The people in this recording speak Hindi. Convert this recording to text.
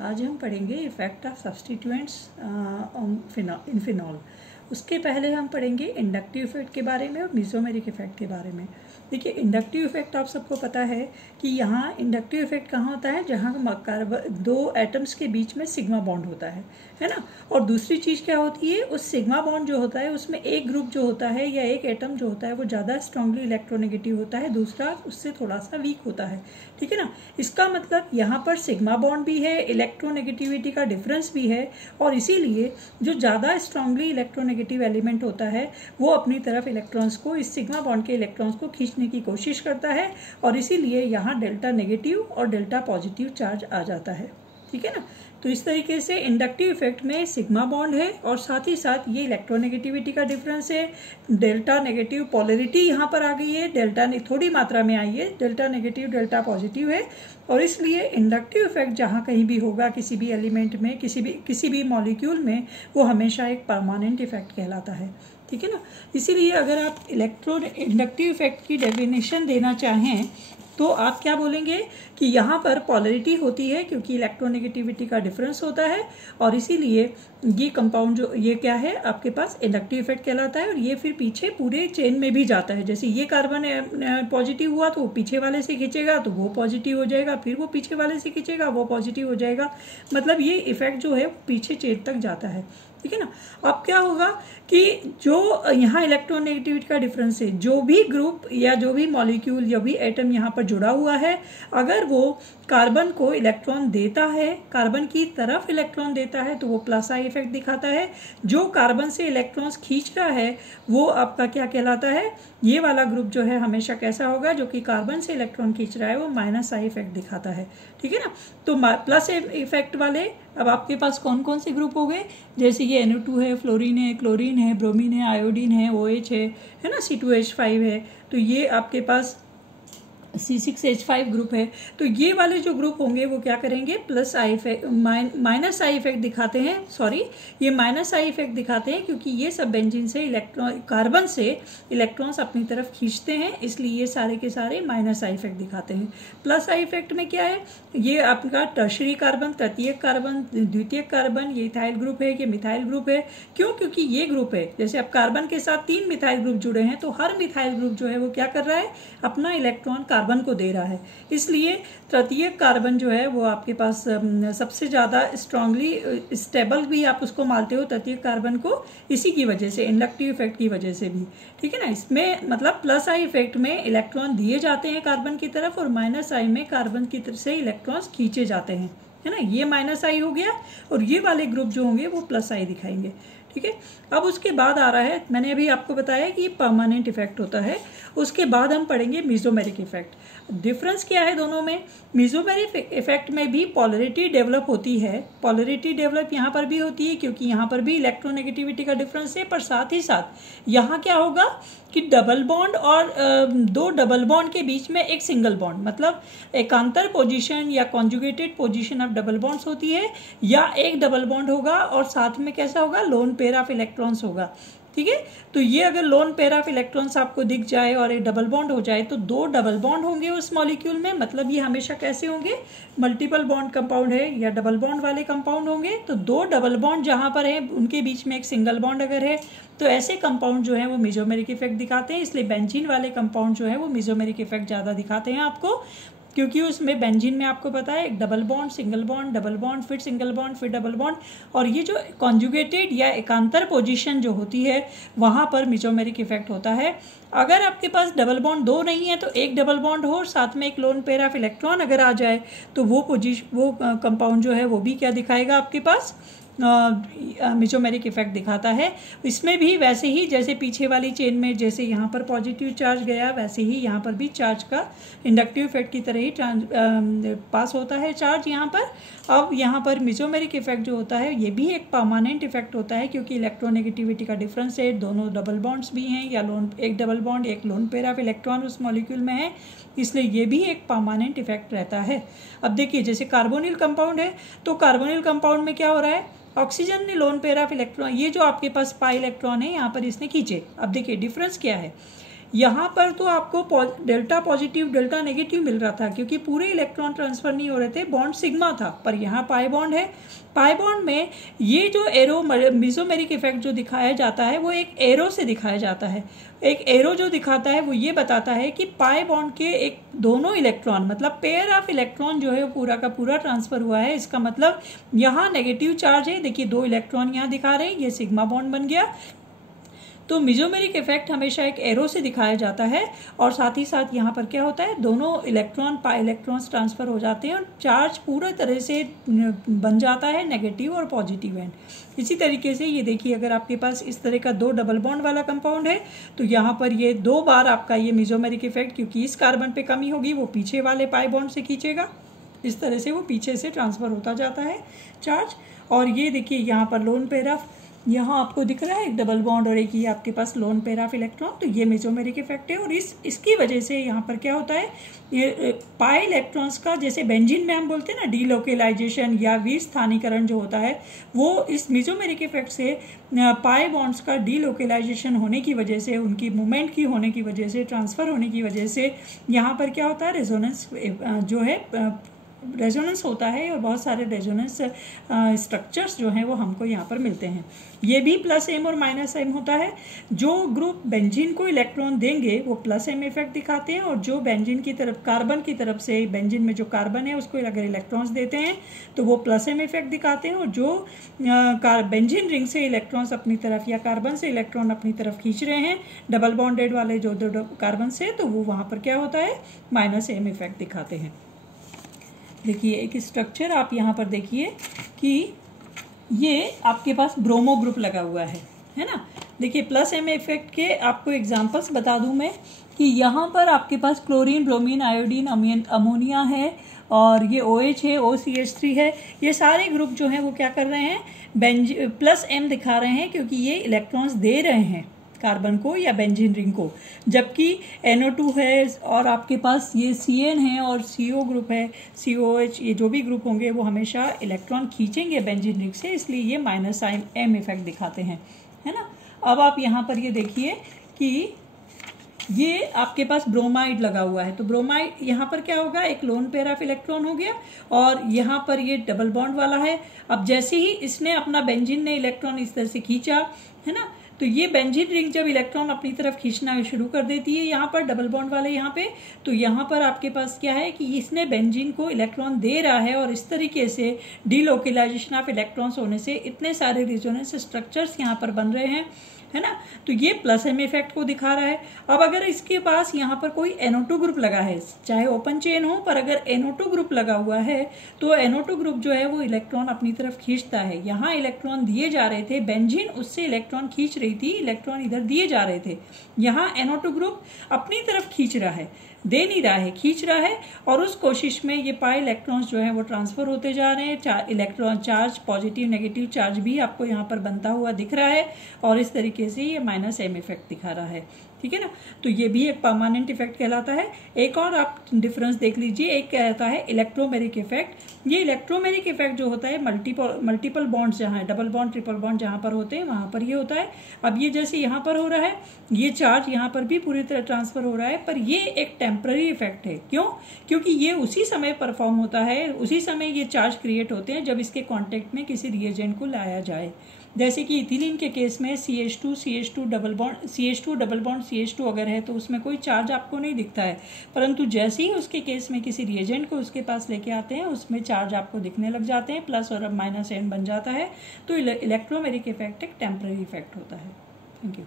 आज हम पढ़ेंगे effect of substituents in phenol. उसके पहले हम पढ़ेंगे इंडक्टिव इफेक्ट के बारे में और मेसोमेरिक इफेक्ट के बारे में। देखिए, इंडक्टिव इफेक्ट आप सबको पता है कि यहाँ इंडक्टिव इफेक्ट कहाँ होता है, जहाँ दो एटम्स के बीच में सिग्मा बॉन्ड होता है ना। और दूसरी चीज़ क्या होती है, उस सिग्मा बॉन्ड जो होता है उसमें एक ग्रुप जो होता है या एक एटम जो होता है वो ज़्यादा स्ट्रांगली इलेक्ट्रोनेगेटिव होता है, दूसरा उससे थोड़ा सा वीक होता है। ठीक है ना। इसका मतलब यहाँ पर सिग्मा बॉन्ड भी है, इलेक्ट्रोनेगेटिविटी का डिफरेंस भी है, और इसीलिए जो ज़्यादा स्ट्रांगली इलेक्ट्रोनेगेटिव एलिमेंट होता है वो अपनी तरफ इलेक्ट्रॉन्स को, इस सिग्मा बॉन्ड के इलेक्ट्रॉन्स को खींचने की कोशिश करता है, और इसीलिए यहाँ डेल्टा नेगेटिव और डेल्टा पॉजिटिव चार्ज आ जाता है। ठीक है ना। तो इस तरीके से इंडक्टिव इफेक्ट में सिग्मा बॉन्ड है और साथ ही साथ ये इलेक्ट्रोनेगेटिविटी का डिफरेंस है, डेल्टा नेगेटिव पोलैरिटी यहाँ पर आ गई है, डेल्टा थोड़ी मात्रा में आई है, डेल्टा नेगेटिव डेल्टा पॉजिटिव है, और इसलिए इंडक्टिव इफेक्ट जहाँ कहीं भी होगा किसी भी एलिमेंट में, किसी भी मॉलिक्यूल में, वो हमेशा एक परमानेंट इफेक्ट कहलाता है। ठीक है ना। इसीलिए अगर आप इंडक्टिव इफेक्ट की डेफिनेशन देना चाहें तो आप क्या बोलेंगे कि यहाँ पर पोलैरिटी होती है क्योंकि इलेक्ट्रोनेगेटिविटी का डिफरेंस होता है, और इसीलिए ये कंपाउंड जो ये क्या है आपके पास इंडक्टिव इफेक्ट कहलाता है, और ये फिर पीछे पूरे चेन में भी जाता है। जैसे ये कार्बन पॉजिटिव हुआ तो वो पीछे वाले से खींचेगा तो वो पॉजिटिव हो जाएगा, फिर वो पीछे वाले से खींचेगा वो पॉजिटिव हो जाएगा, मतलब ये इफेक्ट जो है पीछे चेन तक जाता है। ठीक है ना। अब क्या होगा कि जो यहाँ इलेक्ट्रोनेगेटिविटी का डिफरेंस है, जो भी ग्रुप या जो भी मॉलिक्यूल या भी एटम यहाँ पर जुड़ा हुआ है, अगर वो कार्बन को इलेक्ट्रॉन देता है, कार्बन की तरफ इलेक्ट्रॉन देता है तो वो प्लस आई इफेक्ट दिखाता है। जो कार्बन से इलेक्ट्रॉन्स खींच रहा है वो आपका क्या कहलाता है, ये वाला ग्रुप जो है हमेशा कैसा होगा, जो कि कार्बन से इलेक्ट्रॉन खींच रहा है वो माइनस आई इफेक्ट दिखाता है। ठीक है ना। तो प्लस इफेक्ट वाले अब आपके पास कौन कौन से ग्रुप हो गए, जैसे ये NO2 है, फ्लोरीन है, क्लोरीन है, ब्रोमीन है, आयोडीन है, OH है ना, C2H5 है, तो ये आपके पास C6H5 ग्रुप है। तो ये वाले जो ग्रुप होंगे वो क्या करेंगे, plus I effect minus I effect दिखाते हैं, सॉरी ये माइनस आई इफेक्ट दिखाते हैं क्योंकि ये सब बेंजीन से कार्बन से इलेक्ट्रॉन्स अपनी तरफ खींचते हैं, इसलिए ये सारे के सारे माइनस आई इफेक्ट दिखाते हैं। प्लस आई इफेक्ट में क्या है, ये आपका टर्शरी कार्बन, तृतीयक कार्बन, द्वितीयक कार्बन, ये इथाइल ग्रुप है, ये मिथाइल ग्रुप है। क्यों, क्योंकि ये ग्रुप है, जैसे अब कार्बन के साथ 3 मिथाइल ग्रुप जुड़े हैं तो हर मिथाइल ग्रुप जो है वो क्या कर रहा है, अपना इलेक्ट्रॉन कार्बन को दे रहा है, इसलिए तृतीयक कार्बन जो है वो आपके पास सबसे ज़्यादा स्ट्रांगली स्टेबल भी आप उसको मानते हो तृतीयक कार्बन को, इसी की वजह से, इंडक्टिव इफेक्ट की वजह से भी। ठीक है ना। इसमें मतलब प्लस आई इफेक्ट में इलेक्ट्रॉन दिए जाते हैं कार्बन की तरफ, और माइनस आई में कार्बन की तरफ से इलेक्ट्रॉन्स खींचे जाते हैं, है ना। ये माइनस आई हो गया, और ये वाले ग्रुप जो होंगे वो प्लस आई दिखाएंगे। ठीक है। अब उसके बाद आ रहा है, मैंने अभी आपको बताया कि परमानेंट इफेक्ट होता है, उसके बाद हम पढ़ेंगे मेसोमेरिक इफेक्ट। डिफरेंस क्या है दोनों में, मेसोमेरिक इफेक्ट में भी पोलैरिटी डेवलप होती है, पोलैरिटी डेवलप यहाँ पर भी होती है क्योंकि यहाँ पर भी इलेक्ट्रोनेगेटिविटी का डिफरेंस है, पर साथ ही साथ यहाँ क्या होगा कि डबल बॉन्ड और दो डबल बॉन्ड के बीच में एक सिंगल बॉन्ड, मतलब एकांतर पोजीशन या conjugated position of double bonds होती है, या एक डबल बॉन्ड होगा और साथ में कैसा होगा, लोन पेयर ऑफ इलेक्ट्रॉन्स होगा। ठीक है। तो ये अगर लोन पेयर ऑफ इलेक्ट्रॉन्स आपको दिख जाए और एक डबल बॉन्ड हो जाए तो 2 डबल बॉन्ड होंगे उस मॉलिक्यूल में, मतलब ये हमेशा कैसे होंगे, मल्टीपल बॉन्ड कंपाउंड है या डबल बॉन्ड वाले कंपाउंड होंगे। तो 2 डबल बॉन्ड जहां पर है उनके बीच में एक सिंगल बॉन्ड अगर है तो ऐसे कंपाउंड जो है वो मेसोमेरिक इफेक्ट दिखाते हैं, इसलिए बेंजीन वाले कंपाउंड जो है वो मेसोमेरिक इफेक्ट ज़्यादा दिखाते हैं आपको, क्योंकि उसमें बेंजीन में आपको पता है एक double bond, single bond, double bond, फिर सिंगल बॉन्ड, फिर डबल बॉन्ड, और ये जो कॉन्जुगेटेड या एकांतर पोजीशन जो होती है वहाँ पर मेसोमेरिक इफेक्ट होता है। अगर आपके पास डबल बॉन्ड 2 नहीं है तो एक डबल बॉन्ड हो और साथ में एक लोन पेयर ऑफ इलेक्ट्रॉन अगर आ जाए तो वो कंपाउंड जो है वो भी क्या दिखाएगा आपके पास, मेसोमेरिक इफेक्ट दिखाता है। इसमें भी वैसे ही जैसे पीछे वाली चेन में जैसे यहाँ पर पॉजिटिव चार्ज गया, वैसे ही यहाँ पर भी चार्ज का इंडक्टिव इफेक्ट की तरह ही पास होता है चार्ज यहाँ पर। अब यहाँ पर मेसोमेरिक इफेक्ट जो होता है ये भी एक परमानेंट इफेक्ट होता है क्योंकि इलेक्ट्रोनेगेटिविटी का डिफरेंस है, दोनों डबल बॉन्ड्स भी हैं या एक डबल बॉन्ड एक लोन पेयर ऑफ इलेक्ट्रॉन उस मॉलिक्यूल में है, इसलिए ये भी एक परमानेंट इफेक्ट रहता है। अब देखिए, जैसे कार्बोनिल कंपाउंड है तो कार्बोनिल कंपाउंड में क्या हो रहा है, ऑक्सीजन ने लोन पेयर ऑफ इलेक्ट्रॉन, ये जो आपके पास पाई इलेक्ट्रॉन है यहाँ पर इसने खींचे। अब देखिए डिफरेंस क्या है, यहाँ पर तो आपको डेल्टा पॉजिटिव डेल्टा नेगेटिव मिल रहा था क्योंकि पूरे इलेक्ट्रॉन ट्रांसफर नहीं हो रहे थे, बॉन्ड सिग्मा था। पर यहाँ पाई बॉन्ड है, पाई बॉन्ड में ये जो एरो मेसोमेरिक इफेक्ट जो दिखाया जाता है वो एक एरो से दिखाया जाता है। एक एरो जो दिखाता है वो ये बताता है कि पाई बॉन्ड के एक दोनों इलेक्ट्रॉन मतलब पेयर ऑफ इलेक्ट्रॉन जो है वो पूरा का पूरा ट्रांसफर हुआ है। इसका मतलब यहाँ नेगेटिव चार्ज है, देखिए 2 इलेक्ट्रॉन यहाँ दिखा रहे हैं, ये सिग्मा बॉन्ड बन गया। तो मेसोमेरिक इफेक्ट हमेशा एक एरो से दिखाया जाता है और साथ ही साथ यहाँ पर क्या होता है, दोनों इलेक्ट्रॉन पाई इलेक्ट्रॉन्स ट्रांसफर हो जाते हैं और चार्ज पूरा तरह से बन जाता है नेगेटिव और पॉजिटिव एंड। इसी तरीके से ये देखिए, अगर आपके पास इस तरह का 2 डबल बॉन्ड वाला कंपाउंड है तो यहाँ पर ये 2 बार आपका ये मेसोमेरिक इफेक्ट, क्योंकि इस कार्बन पे कमी होगी वो पीछे वाले पाई बॉन्ड से खींचेगा, इस तरह से वो पीछे से ट्रांसफर होता जाता है चार्ज। और ये देखिए यहाँ पर लोन पेयर ऑफ, यहाँ आपको दिख रहा है एक डबल बॉन्ड और एक ये आपके पास लोन पेयर ऑफ इलेक्ट्रॉन, तो ये मेसोमेरिक इफेक्ट है। और इसकी वजह से यहाँ पर क्या होता है, ये पाई इलेक्ट्रॉन्स का, जैसे बेंजीन में हम बोलते हैं ना डीलोकेलाइजेशन या विस्थानीकरण जो होता है, वो इस मेसोमेरिक इफेक्ट से पाई बॉन्ड्स का डीलोकेलाइजेशन होने की वजह से, उनकी मूवमेंट की होने की वजह से, ट्रांसफर होने की वजह से यहाँ पर क्या होता है, रेजोनेंस जो है रेजोनेंस होता है और बहुत सारे रेजोनेंस स्ट्रक्चर्स जो हैं वो हमको यहाँ पर मिलते हैं। ये भी +m और -m होता है। जो ग्रुप बेंजीन को इलेक्ट्रॉन देंगे वो +m इफेक्ट दिखाते हैं और जो बेंजीन की तरफ, कार्बन की तरफ से, बेंजीन में जो कार्बन है उसको अगर इलेक्ट्रॉन्स देते हैं तो वो +m इफेक्ट दिखाते हैं। और जो बेंजीन रिंग से इलेक्ट्रॉन्स अपनी तरफ या कार्बन से इलेक्ट्रॉन अपनी तरफ खींच रहे हैं डबल बॉन्डेड वाले जो 2 कार्बन से, तो वो वहाँ पर क्या होता है, -m इफेक्ट दिखाते हैं। देखिए एक स्ट्रक्चर आप यहाँ पर देखिए कि ये आपके पास ब्रोमो ग्रुप लगा हुआ है ना। देखिए +m इफेक्ट के आपको एग्जांपल्स बता दूं मैं कि यहाँ पर आपके पास क्लोरीन, ब्रोमीन, आयोडीन, अमोनिया है और ये OH है, OCH3 है। ये सारे ग्रुप जो हैं वो क्या कर रहे हैं, +m दिखा रहे हैं क्योंकि ये इलेक्ट्रॉन्स दे रहे हैं कार्बन को या बेंजीन रिंग को, जबकि NO2 है और आपके पास ये CN है और CO ग्रुप है, COH, ये जो भी ग्रुप होंगे वो हमेशा इलेक्ट्रॉन खींचेंगे बेंजीन रिंग से, इसलिए ये -m इफेक्ट दिखाते हैं, है ना। अब आप यहाँ पर ये देखिए कि ये आपके पास ब्रोमाइड लगा हुआ है, तो ब्रोमाइड यहाँ पर क्या होगा, एक लोन पेयर ऑफ इलेक्ट्रॉन हो गया और यहाँ पर ये डबल बॉन्ड वाला है। अब जैसे ही इसने अपना बेंजीन ने इलेक्ट्रॉन इस तरह से खींचा, है ना, तो ये बेंजीन रिंग जब इलेक्ट्रॉन अपनी तरफ खींचना शुरू कर देती है यहाँ पर डबल बॉन्ड वाले यहाँ पे, तो यहाँ पर आपके पास क्या है कि इसने बेंजीन को इलेक्ट्रॉन दे रहा है और इस तरीके से डीलोकेलाइजेशन ऑफ इलेक्ट्रॉन्स होने से इतने सारे रेजोनेंस स्ट्रक्चर्स यहाँ पर बन रहे हैं, है ना। तो ये +m इफेक्ट को दिखा रहा है। अब अगर इसके पास यहाँ पर कोई NO2 ग्रुप लगा है, चाहे ओपन चेन हो, पर अगर NO2 ग्रुप लगा हुआ है तो NO2 ग्रुप जो है वो इलेक्ट्रॉन अपनी तरफ खींचता है। यहाँ इलेक्ट्रॉन दिए जा रहे थे, बेंजीन उससे इलेक्ट्रॉन खींच रही थी, इलेक्ट्रॉन इधर दिए जा रहे थे। यहाँ NO2 ग्रुप अपनी तरफ खींच रहा है, दे नहीं रहा है, खींच रहा है, और उस कोशिश में ये पाई इलेक्ट्रॉन्स जो है वो ट्रांसफर होते जा रहे हैं। Electron charge, positive negative charge भी आपको यहाँ पर बनता हुआ दिख रहा है और इस तरीके से ये -m इफेक्ट दिखा रहा है, ठीक है ना। तो ये भी एक परमानेंट इफेक्ट कहलाता है। एक और आप डिफरेंस देख लीजिए, एक कहता है इलेक्ट्रोमेरिक इफेक्ट। ये इलेक्ट्रोमेरिक इफेक्ट जो होता है मल्टीपल बॉन्ड्स जहाँ है, डबल बॉन्ड, ट्रिपल बॉन्ड जहाँ पर होते हैं वहाँ पर ये होता है। अब ये जैसे यहाँ पर हो रहा है, ये चार्ज यहाँ पर भी पूरी तरह ट्रांसफर हो रहा है, पर ये एक टेम्पररी इफेक्ट है। क्यों? क्योंकि ये उसी समय परफॉर्म होता है, उसी समय ये चार्ज क्रिएट होते हैं जब इसके कॉन्टेक्ट में किसी रिएजेंट को लाया जाए। जैसे कि इथिलीन के केस में CH2 डबल बॉन्ड CH2 अगर है तो उसमें कोई चार्ज आपको नहीं दिखता है, परंतु जैसे ही उसके केस में किसी रिएजेंट को उसके पास लेके आते हैं उसमें चार्ज आपको दिखने लग जाते हैं, प्लस और -m बन जाता है। तो इलेक्ट्रोमेरिक इफेक्ट एक टेम्पररी इफेक्ट होता है। Thank you.